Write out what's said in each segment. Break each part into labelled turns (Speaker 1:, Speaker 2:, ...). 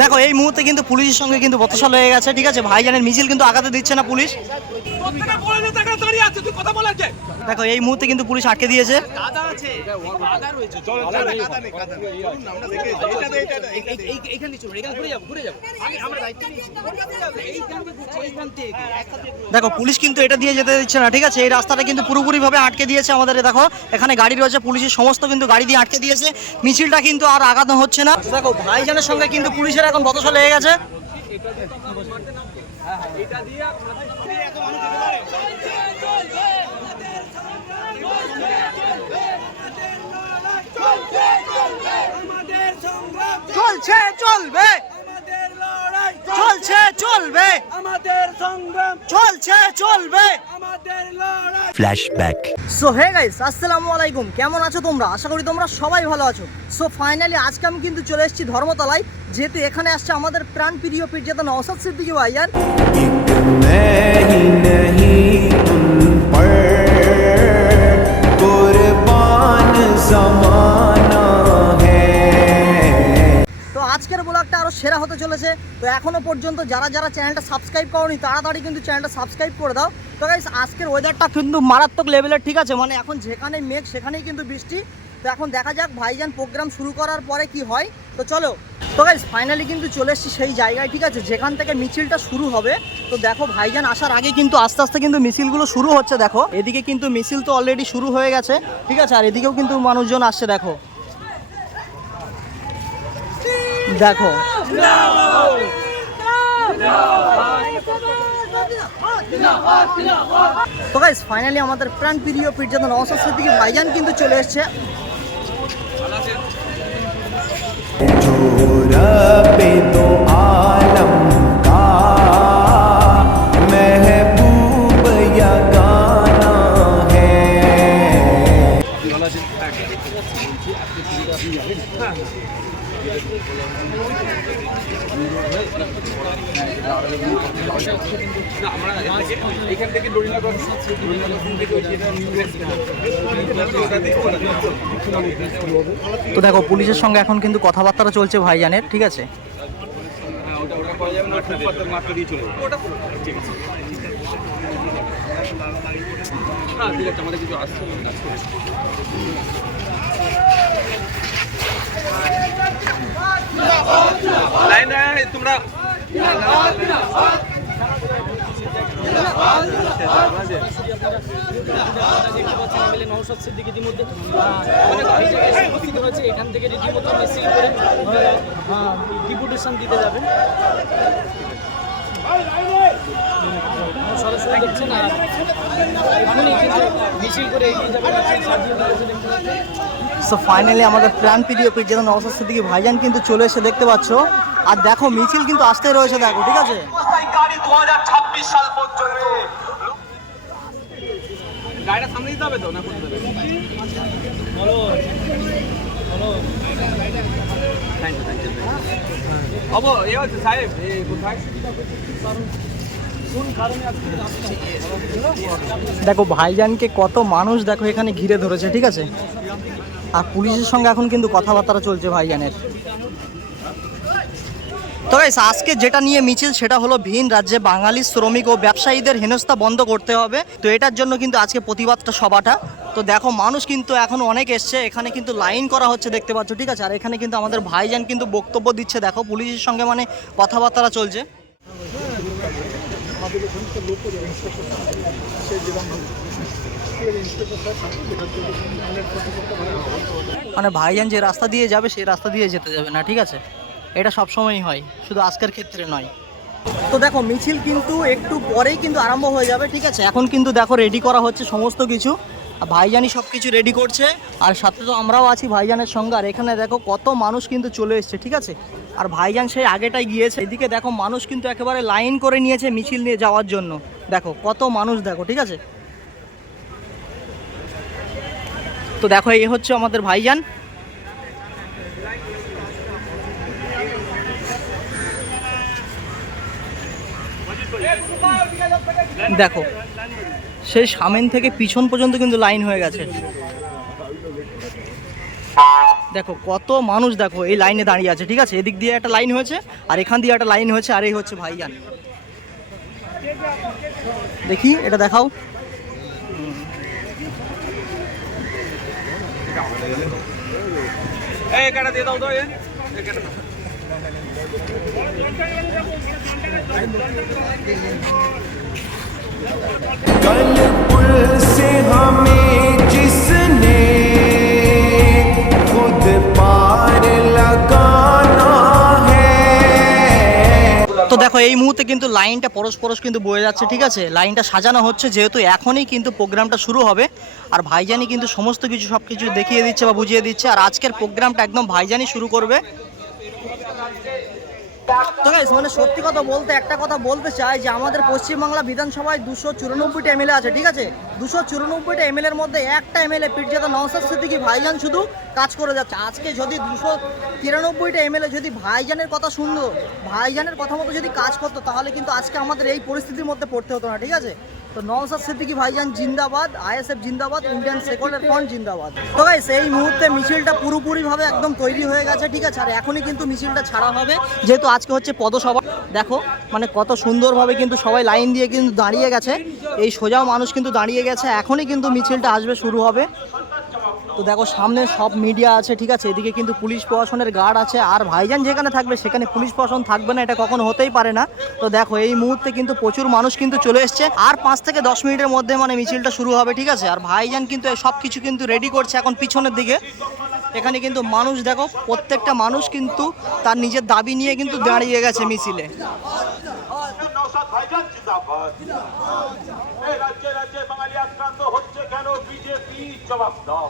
Speaker 1: দেখো এই মুহূর্তে কিন্তু পুলিশের সঙ্গে কিন্তু বতসল হয়ে গেছে ঠিক আছে? ভাইজানের মিছিল কিন্তু আগাতে দিচ্ছে না পুলিশ। দেখো এই মুহূর্তে কিন্তু পুলিশ আটকে দিয়েছে।
Speaker 2: কাদা আছে। কাদা রয়েছে। চল এইখান দিয়ে চলো এখানে ঘুরে যাব ঘুরে যাব। আমি আমরা দায়িত্ব নিয়েছি। এইখান থেকে ঘুরছি এইখান থেকে
Speaker 1: দেখো পুলিশ কিন্তু এটা দিয়ে যেতে দিচ্ছে না ঠিক আছে? এই রাস্তাটা কিন্তু পুরোপুরি ভাবে আটকে দিয়েছে আমাদের দেখো এখানে গাড়ি রয়েছে পুলিশের সমস্ত কিন্তু গাড়ি দিয়ে আটকে দিয়েছে। মিছিলটা কিন্তু আর আগানো হচ্ছে না। দেখো ভাইজানের সঙ্গে কিন্তু পুলিশের এখন বতসল হয়ে গেছে। চলছে চলবে।
Speaker 2: আমাদের লড়াই
Speaker 1: চলছে। চলবে।
Speaker 2: আমাদের সংগ্রাম
Speaker 1: চলছে চলবে।
Speaker 2: আমাদের লড়াই।
Speaker 3: Flashback.
Speaker 1: সো হে গাইস আসসালামু আলাইকুম। কেমন আছো তোমরা? আশা করি তোমরা সবাই ভালো আছো। সো ফাইনালি আজকে আমি কিন্তু চলে এসেছি ধর্মতলায় যেহেতু এখানে আসছে আমাদের প্রাণ প্রিয় পীরজাদা নওসাদ সিদ্দিকী ভাইয়ান তো আজকের ব্লগটা আরও সেরা হতে চলেছে। তো এখনও পর্যন্ত যারা যারা চ্যানেলটা সাবস্ক্রাইব করনি, তাড়াতাড়ি কিন্তু চ্যানেলটা সাবস্ক্রাইব করে দাও। তো আজকের ওয়েদারটা কিন্তু মারাত্মক লেভেলের ঠিক আছে? মানে এখন যেখানে মেঘ, সেখানেই কিন্তু বৃষ্টি। তো এখন দেখা যাক ভাইজান প্রোগ্রাম শুরু করার পরে কি হয়। তো চলো। তো গাইস ফাইনালি কিন্তু চলে এসেছি সেই জায়গায়, ঠিক আছে? যেখান থেকে মিছিলটা শুরু হবে। তো দেখো, ভাইজান আসার আগে কিন্তু আস্তে আস্তে কিন্তু মিছিলগুলো শুরু হচ্ছে, দেখো। এদিকে কিন্তু মিছিল তো অলরেডি শুরু হয়ে গেছে, ঠিক আছে? আর এদিকেও কিন্তু মানুষজন আসছে, দেখো। দেখো। তো গাইস ফাইনালি আমাদের প্রাণ প্রিয় পীরজাদা নওসাদ সিদ্দিকী ভাইজান কিন্তু চলে এসেছে।
Speaker 3: जो रब दो
Speaker 1: তো দেখো, পুলিশের সঙ্গে এখন কিন্তু কথাবার্তা চলছে ভাইজানের, ঠিক আছে?
Speaker 2: না হ্যাঁ ঠিক আছে, আমাদের কিছু আসছে না, কাজ করে। লাইন লাইন, তোমরা
Speaker 4: এখান থেকে করে দিতে যাবে করে।
Speaker 1: সো ফাইনালি আমাদের প্রাণ প্রিয় পীরজাদা নওসাদ সিদ্দিকী ভাইজান কিন্তু চলে এসে দেখতে পাচ্ছ আর দেখো, মিছিল কিন্তু আসতে রয়েছে, দেখো, ঠিক আছে? দেখো, ভাইজানকে কত মানুষ দেখো এখানে ঘিরে ধরেছে, ঠিক আছে? আর পুলিশের সঙ্গে এখন কিন্তু কথাবার্তা চলছে ভাইজানের। তো guys, আজকে যেটা নিয়ে মিছিল সেটা হলো ভিন রাজ্যে বাঙালি শ্রমিক ও ব্যবসায়ীদের হেনস্থা বন্ধ করতে হবে। তো এটার জন্য কিন্তু আজকে প্রতিবাদটা সভাটা। তো দেখো মানুষ কিন্তু এখন অনেক এসছে। এখানে কিন্তু লাইন করা হচ্ছে দেখতে পাচ্ছ ঠিক আছে? আর এখানে কিন্তু আমাদের ভাইজান কিন্তু বক্তব্য দিচ্ছে। দেখো পুলিশের সঙ্গে মানে কথাবার্তা চলছে। মানে ভাইজান যে রাস্তা দিয়ে যাবে সেই রাস্তা দিয়ে যেতে যাবে না ঠিক আছে? এটা সব সবসময়ই হয়, শুধু আজকের ক্ষেত্রে নয়। তো দেখো, মিছিল কিন্তু একটু পরেই কিন্তু আরম্ভ হয়ে যাবে, ঠিক আছে? এখন কিন্তু দেখো রেডি করা হচ্ছে সমস্ত কিছু। আর ভাইজানই সব কিছু রেডি করছে। আর সাথে তো আমরাও আছি ভাইজানের সঙ্গে। আর এখানে দেখো, কত মানুষ কিন্তু চলে এসছে, ঠিক আছে? আর ভাইজান সেই আগেটাই গিয়েছে। এদিকে দেখো, মানুষ কিন্তু একেবারে লাইন করে নিয়েছে মিছিল নিয়ে যাওয়ার জন্য। দেখো, কত মানুষ দেখো, ঠিক আছে? তো দেখো, এই হচ্ছে আমাদের ভাইজান। দেখো, সেই সামনে থেকে পিছন পর্যন্ত কিন্তু লাইন হয়ে গেছে। দেখো, কত মানুষ দেখো এই লাইনে দাঁড়িয়ে আছে, ঠিক আছে? এদিক দিয়ে একটা লাইন হয়েছে, আর এখান দিয়ে একটা লাইন হয়েছে, আর এই হচ্ছে ভাইজান দেখি, এটা দেখাও।
Speaker 3: कल पुल से हमें जिसने खुद पार लगाना है
Speaker 1: তো দেখো এই মুহূর্তে কিন্তু লাইনটা পরশ পরশ কিন্তু বয়ে যাচ্ছে ঠিক আছে লাইনটা সাজানো হচ্ছে যেহেতু এখনই কিন্তু প্রোগ্রামটা শুরু হবে আর ভাইজানি কিন্তু সমস্ত কিছু সব কিছু দেখিয়ে দিচ্ছে বা বুঝিয়ে দিচ্ছে আর আজকের প্রোগ্রামটা একদম ভাইজানি শুরু করবে তো গাইস মানে সত্যি কথা বলতে, একটা কথা বলতে চাই যে আমাদের পশ্চিমবাংলা বিধানসভায় দুশো চুরানব্বইটা এমএলএ আছে, ঠিক আছে? দুশো চুরানব্বইটা এমএলএর মধ্যে একটা এমএলএ পিরজাদা নওসাদ সিদ্দিকি ভাইজান শুধু কাজ করে যাচ্ছে। আজকে যদি দুশো তিরানব্বইটা এমএলএ যদি ভাইজানের কথা শুনলো ভাইজানের কথা মতো যদি কাজ করতো, তাহলে কিন্তু আজকে আমাদের এই পরিস্থিতির মধ্যে পড়তে হতো না, ঠিক আছে? তো নওসাদ সিদ্দিকি ভাইজান জিন্দাবাদ, আইএসএফ জিন্দাবাদ, ইন্ডিয়ান সেকুলার ফ্রন্ট জিন্দাবাদ। তো গাইস এই মুহূর্তে মিছিলটা পুরোপুরিভাবে একদম তৈরি হয়ে গেছে, ঠিক আছে? আর এখনই কিন্তু মিছিলটা ছাড়া হবে, যেহেতু আজকে হচ্ছে পদসভা দেখো মানে কত সুন্দরভাবে কিন্তু সবাই লাইন দিয়ে কিন্তু দাঁড়িয়ে গেছে। এই সোজাও মানুষ কিন্তু দাঁড়িয়ে গেছে, এখনই কিন্তু মিছিলটা আসবে, শুরু হবে। তো দেখো, সামনে সব মিডিয়া আছে, ঠিক আছে? এদিকে কিন্তু পুলিশ প্রশাসনের গার্ড আছে, আর ভাইজান যেখানে থাকবে, সেখানে পুলিশ প্রশাসন থাকবে না, এটা কখনো হতেই পারে না। তো দেখো, এই মুহূর্তে কিন্তু প্রচুর মানুষ কিন্তু চলে এসছে, আর পাঁচ থেকে দশ মিনিটের মধ্যে মানে মিছিলটা শুরু হবে, ঠিক আছে? আর ভাইজান কিন্তু সব কিছু কিন্তু রেডি করছে এখন পিছনের দিকে। এখানে কিন্তু মানুষ, দেখো, প্রত্যেকটা মানুষ কিন্তু তার নিজের দাবি নিয়ে কিন্তু দাঁড়িয়ে গেছে মিছিলে
Speaker 5: নওশাদ ভাইজান জিন্দাবাদ এই রাজ্যে রাজ্যে বাঙালি আক্রান্ত হচ্ছে কেন বিজেপি জবাব দাও।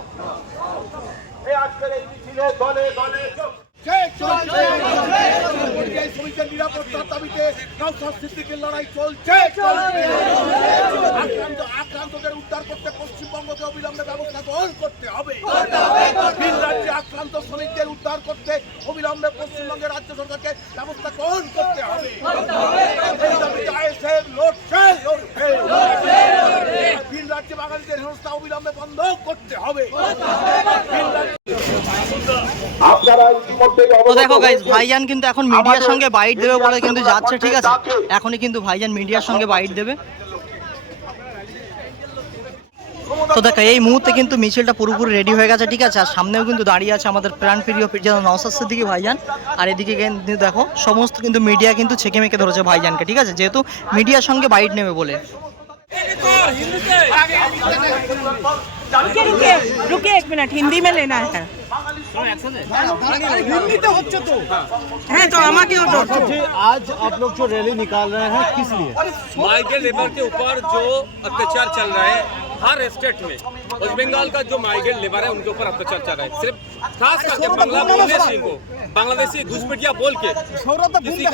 Speaker 5: এই আজকের এই মিছিলে দলে দলে
Speaker 6: নিরাপত্তার দাবিতে নওশাদ সিদ্দিকের লড়াই চলছে। চলছে। আক্রান্তদের উদ্ধার করতে পশ্চিমবঙ্গকে অবিলম্বে ব্যবস্থা গ্রহণ করতে হবে। ভিন রাজ্যে আক্রান্ত শ্রমিকদের উদ্ধার করতে অবিলম্বে পশ্চিমবঙ্গের রাজ্য সরকারকে ব্যবস্থা গ্রহণ করতে হবে এই দাবিতে আইএসএফ লড়ছে লড়ছে ভিন রাজ্যে বাঙালিদের হেনস্থা অবিলম্বে বন্ধ করতে হবে।
Speaker 1: তো দেখো গাইজ ভাইজান কিন্তু এখন মিডিয়ার সঙ্গে বাইট দেবে বলে কিন্তু যাচ্ছে ঠিক আছে? এখনই কিন্তু ভাইজান মিডিয়ার সঙ্গে বাইট দেবে। তো দেখো এই মুহূর্তে কিন্তু মিছিলটা পুরোপুরি রেডি হয়ে গেছে ঠিক আছে? আর সামনেও কিন্তু দাঁড়িয়ে আছে আমাদের প্রাণ প্রিয় পিরজাদা নওসাদ সিদ্দিকি ভাইজান। আর এদিকে কিন্তু দেখো সমস্ত কিন্তু মিডিয়া কিন্তু ছেকে মেকে ধরেছে ভাইজানকে ঠিক আছে? যেহেতু মিডিয়ার সঙ্গে বাইট নেবে বলে।
Speaker 7: रुके रुके रुके एक मिनट हिंदी में लेना है। हिंदी तो बच्चे तो है तो हम
Speaker 8: आज आप लोग जो रैली निकाल रहे हैं किस लिए?
Speaker 9: माइग्रेंट लेबर के ऊपर जो अत्याचार चल रहा है हर स्टेट में वेस्ट बंगाल का जो माइग्रेंट लेबर है उनके ऊपर अत्याचार चल रहा। है सिर्फ़ खास करके बांग्ला बोलने से को बांग्लादेशी घुसपैठिया बोल के किसी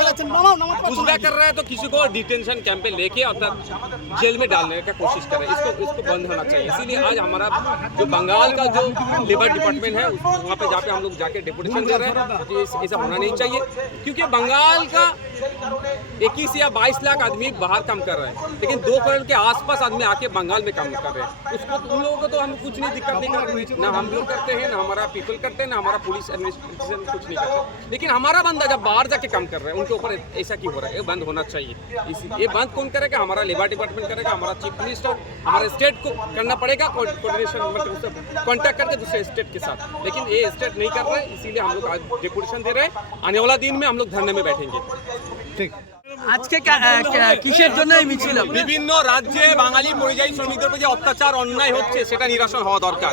Speaker 9: घुसपैठ कर रहा है तो किसी को डिटेंशन कैंप पे लेके अर्थात जेल में डालने का कोशिश कर रहे हैं। इसको इसको बंद होना चाहिए। इसीलिए आज हमारा जो बंगाल का जो लेबर डिपार्टमेंट है वहाँ पे जाके हम लोग जाके डेपुटेशन दे रहे हैं तो ऐसा होना नहीं चाहिए। क्योंकि बंगाल का इक्कीस या बाईस लाख आदमी बाहर काम कर रहे हैं लेकिन दो करोड़ के आसपास आदमी आके बंगाल में काम कर हैं उसको उन लोगों को तो हम कुछ नहीं दिक्कत नहीं करते। ना हम लोग करते हैं, ना हमारा पीपल करते हैं, ना हमारा पुलिस एडमिनिस्ट्रेशन कुछ नहीं करते। लेकिन हमारा बंदा जब बाहर जाके काम कर रहा है, उनके ऊपर ऐसा क्यों हो रहा है? ये बंद होना चाहिए। इसी, ये बंद कौन करेगा? हमारा लेबर डिपार्टमेंट करेगा, हमारा चीफ मिनिस्टर हमारे स्टेट को करना पड़ेगा कोऑर्डिनेशन कॉन्टैक्ट करके दूसरे स्टेट के साथ। लेकिन ये स्टेट नहीं कर रहे इसीलिए हम लोग आज डेपुटेशन दे रहे हैं। आने वाला दिन में हम लोग धरने में बैठेंगे।
Speaker 7: আজকে কিসের জন্য মিছিল
Speaker 9: বিভিন্ন রাজ্যে বাঙালি পরিযায়ী শ্রমিকদের উপর যে অত্যাচার অন্যায় হচ্ছে সেটা নিরাসন হওয়া দরকার।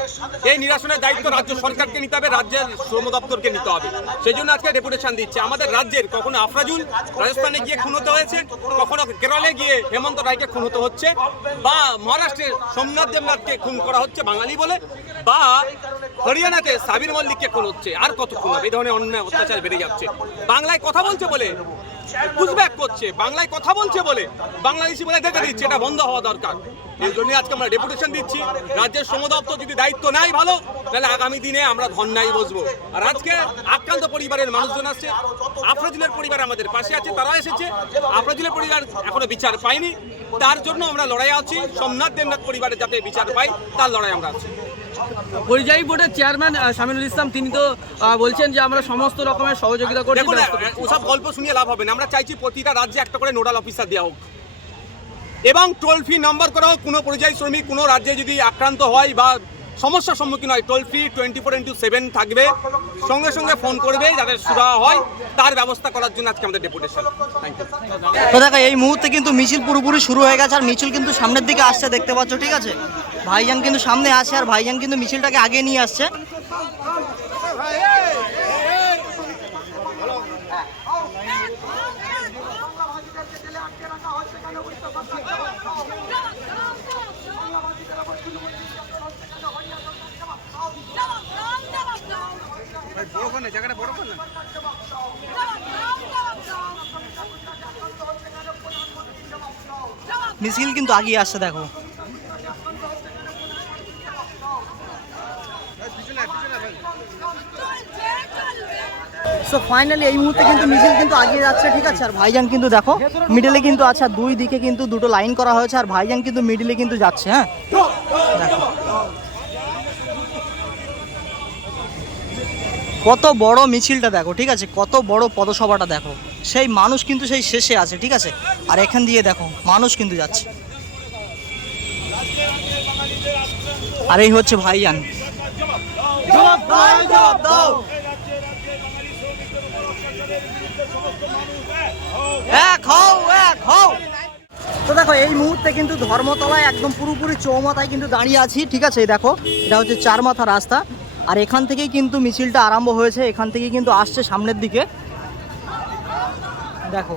Speaker 9: এই নিরাসনের দায়িত্ব রাজ্য সরকারকে নিতে হবে রাজ্যের শ্রম দপ্তরকে নিতে হবে। সেই জন্য আজকে ডেপুটেশন দিচ্ছে। আমাদের রাজ্যের কখনো আফরাজুল রাজস্থানে গিয়ে খুন হতে হয়েছে কখনো কেরলে গিয়ে হেমন্ত রায়কে খুন হতে হচ্ছে বা মহারাষ্ট্রে সোমনাথ দেবনাথকে খুন করা হচ্ছে বাঙালি বলে বা হরিয়ানাতে সাবির মল্লিককে খুন হচ্ছে। আর কত খুন হবে? এই ধরনের অন্যায় অত্যাচার বেড়ে যাচ্ছে। বাংলায় কথা বলছে বলে পুশব্যাক করছে, বাংলায় কথা বলছে বলে, বাংলাদেশি বলে দেখে দিচ্ছে, এটা বন্ধ হওয়া দরকার। এই জন্য আজকে আমরা ডেপুটেশন দিচ্ছি। রাজ্যের শ্রম দপ্তর যদি দায়িত্ব নেয় ভালো, তাহলে আগামী দিনে আমরা ধর্নায় বসবো। আর আজকে আক্রান্ত পরিবারের মানুষজন আসছে। আফরজুলের পরিবার আমাদের পাশে আছে তারা এসেছে। আফরজুলের পরিবার এখনও বিচার পায়নি। তার জন্য আমরা লড়াই আছি। সোমনাথ দেবনাথ পরিবারের যাতে বিচার পাই তার লড়াই আমরা আছি।
Speaker 7: পরিযায়ী বোর্ডের চেয়ারম্যান শামিনুল ইসলাম তিনি তো বলছেন যে আমরা সমস্ত রকমের সহযোগিতা করছি।
Speaker 9: ওসব গল্প শুনিয়ে লাভ হবে না আমরা চাইছি প্রতিটা রাজ্যে একটা করে নোডাল অফিসার দেওয়া হোক এবং টোল ফ্রি নাম্বার করা হোক কোনো পরিযায়ী শ্রমিক কোনো রাজ্যে যদি আক্রান্ত হয় বা সমস্যার সম্মুখীন হয়। Toll free twenty four into seven থাকবে। সঙ্গে সঙ্গে ফোন করবে যাদের সুরাহা হয়। তার ব্যবস্থা করার জন্য আজকে আমাদের ডেপুটেশন
Speaker 1: তো দেখো, এই মুহূর্তে কিন্তু মিছিল পুরোপুরি শুরু হয়ে গেছে। আর মিছিল কিন্তু সামনের দিকে আসছে, দেখতে পাচ্ছ, ঠিক আছে? ভাইজান কিন্তু সামনে আসে, আর ভাইজান কিন্তু মিছিলটাকে আগে নিয়ে আসছে। মিছিল কিন্তু আগিয়ে আসছে দেখো। সো ফাইনালি এই মুহূর্তে কিন্তু মিছিল কিন্তু আগিয়ে যাচ্ছে ঠিক আছে? আর ভাইজান কিন্তু দেখো মিডলে কিন্তু আছে আর দুই দিকে কিন্তু দুটো লাইন করা হয়েছে আর ভাইজান কিন্তু মিডলে কিন্তু যাচ্ছে হ্যাঁ? দেখো। কত বড় মিছিলটা দেখো, ঠিক আছে? কত বড় পদসভাটা দেখো। সেই মানুষ কিন্তু সেই শেষে আছে, ঠিক আছে? আর এখান দিয়ে দেখো, মানুষ কিন্তু যাচ্ছে। আর এই হচ্ছে এক হও হও। তো দেখো, এই মুহূর্তে কিন্তু ধর্মতলায় একদম পুরোপুরি চৌমাথায় কিন্তু দাঁড়িয়ে আছি, ঠিক আছে? দেখো, এটা হচ্ছে চার মাথা রাস্তা। আর এখান থেকেই কিন্তু মিছিলটা আরম্ভ হয়েছে, এখান থেকেই কিন্তু আসছে সামনের দিকে। দেখো,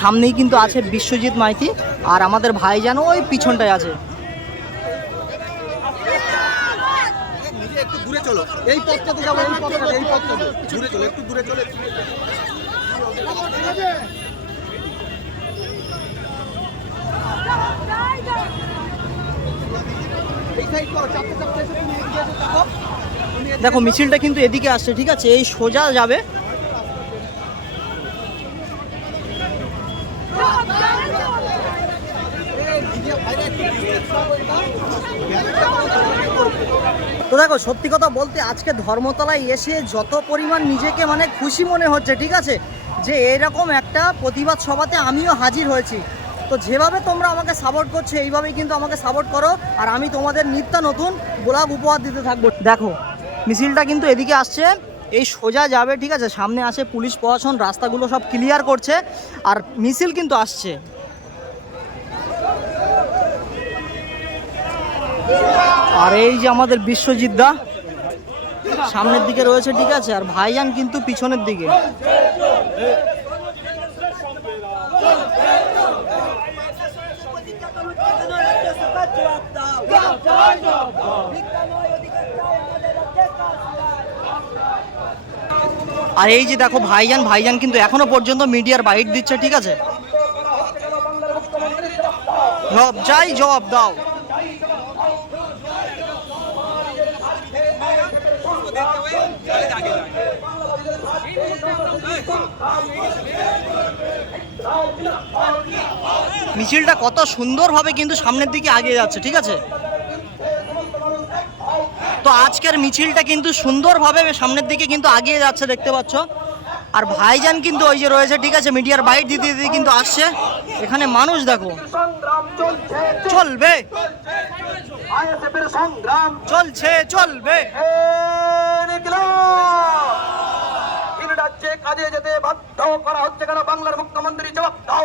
Speaker 1: সামনেই কিন্তু আছে বিশ্বজিৎ মাইতি আর আমাদের ভাই যেন ওই পিছনটায় আছে।
Speaker 6: একটু দূরে চলো। এই পথটাতে যাব, এই পথটাতে এই পথটাতে। দূরে চলো, একটু দূরে চলে এই সাইড করো চাপতে চাপতে এসে তুমি এগিয়ে এসে দেখো
Speaker 1: মিছিলটা কিন্তু এদিকে আসছে ঠিক আছে? এই সোজা যাবে। তো দেখো সত্যি কথা বলতে আজকে ধর্মতলায় এসে যত পরিমাণ নিজেকে মানে খুশি মনে হচ্ছে ঠিক আছে? যে এরকম একটা প্রতিবাদ সভাতে আমিও হাজির হয়েছি। তো যেভাবে তোমরা আমাকে সাপোর্ট করছ, এইভাবেই কিন্তু আমাকে সাপোর্ট করো। আর আমি তোমাদের নিত্য নতুন গোলাপ উপহার দিতে থাকব। দেখো, মিছিলটা কিন্তু এদিকে আসছে। এই সোজা যাবে, ঠিক আছে? সামনে আসে পুলিশ প্রশাসন, রাস্তাগুলো সব ক্লিয়ার করছে। আর মিছিল কিন্তু আসছে। আর এই যে আমাদের বিশ্বজিৎ দা, সামনের দিকে রয়েছে, ঠিক আছে? আর ভাইজান কিন্তু পিছনের দিকে। আর এই যে দেখো ভাইজান ভাইজান কিন্তু এখনও পর্যন্ত মিডিয়ার বাইট দিচ্ছে, ঠিক আছে? জবাব যাই জবাব দাও। মিছিলটা কত সুন্দরভাবে কিন্তু সামনের দিকে এগিয়ে যাচ্ছে, ঠিক আছে? তো আজকের মিছিলটা কিন্তু সুন্দরভাবে সামনের দিকে কিন্তু আগিয়ে যাচ্ছে দেখতে পাচ্ছ। আর ভাইজান কিন্তু ওই যে রয়েছে ঠিক আছে মিডিয়ার বাইট দিতে দিতে কিন্তু আসছে। এখানে মানুষ দেখো। চলবে। চলছে চলবে।
Speaker 5: যেতে বাধ্য করা হচ্ছে কেন বাংলার মুখ্যমন্ত্রী জবাব দাও।